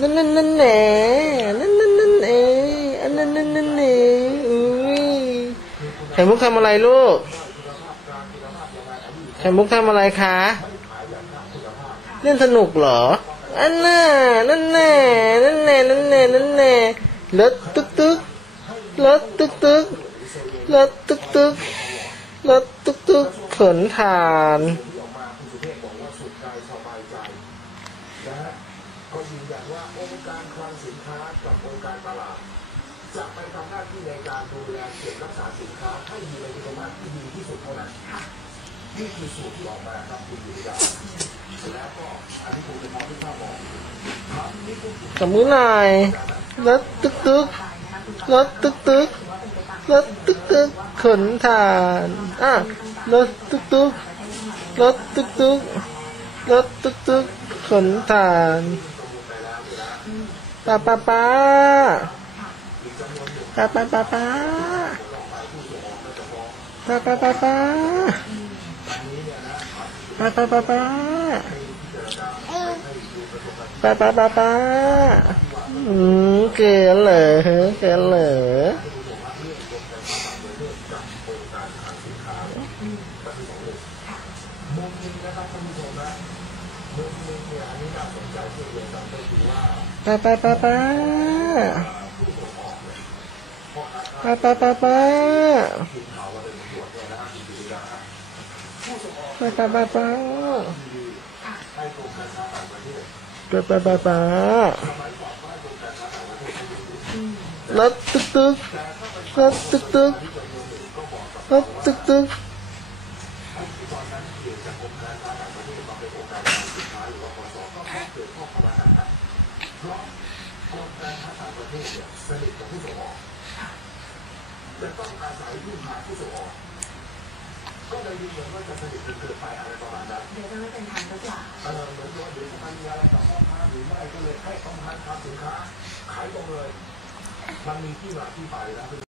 นั่นนั่นนั่นนั่นแน่นั่นนั่นนั่นเออันนั่นนั่นนั่นเออุ้ยไข่มุกทำอะไรลูกไข่มุกทำอะไรคะเล่นสนุกเหรออันน่ะนั่นแน่นั่นแน่นั่นแน่นั่นแน่เลิศตึกตึกเลิศตึกตึกเลิศตึกตึกเลิศตึกตึกขนถ่าน นะฮะก็ยืนยันว่าองค์การคลังสินค้ากับองค์การตลาดจะไปทำหน้าที่ในการดูแลเก็บรักษาสินค้าให้อยู่ในคุณภาพที่ดีที่สุดเท่านั้นนี่คือสูตรที่ออกมาครับคุณอยู่ได้แล้วก็อันนี้ผมจะมองที่ข้าบอกคำมือสมุนไพรถตึกตึกรถตึกตึกรถตึกตึกขนถ่านอะรถตึกตึกรถตึกตึก รถตุ๊กตุ๊กขนถ่านป้าป้าป้าป้าป้าป้าป้าป้าป้าป้าป้าป้าป้าป้าป้าป้าป้าป้าป้าอืมเกลือเหรอเกลือเหรอ มุนนะครับท่านผู้ชมนะมุมนเนี่ยอันนี้น่าสนใจที่เลยครับก็คือว่าป้าป้าป้าป้าป้าป้าป้าป้าะคะป้าป้าป้าป้าให้ารค้าปะปะาป้าป้าป้าตึกตึกรัดตึกตึกรัดตึกตึก จากกรมการค้าต่างประเทศมาเป็นองค์การการสินค้าหรือว่าปสก็เพราะเกิดข้อคอรหาเพราะกรมการค้าต่างประเทศเนี่ยสนิทกับผู้ส่งออกจะต้องอาศัยยื่นผ่านผู้ส่งออกก็เลยดูเหมือนว่าจะสนิทจนเกินไปอะไรประมาณนั้นเดี๋ยวจะไม่เป็นธรรมหรือเปล่าเออเหมือนว่าเดี๋ยวจะไปมีอะไรกับพ่อค้าหรือไม่ก็เลยให้ต้องการทำสินค้าขายตรงเลย มันมีที่มาที่ไปนะ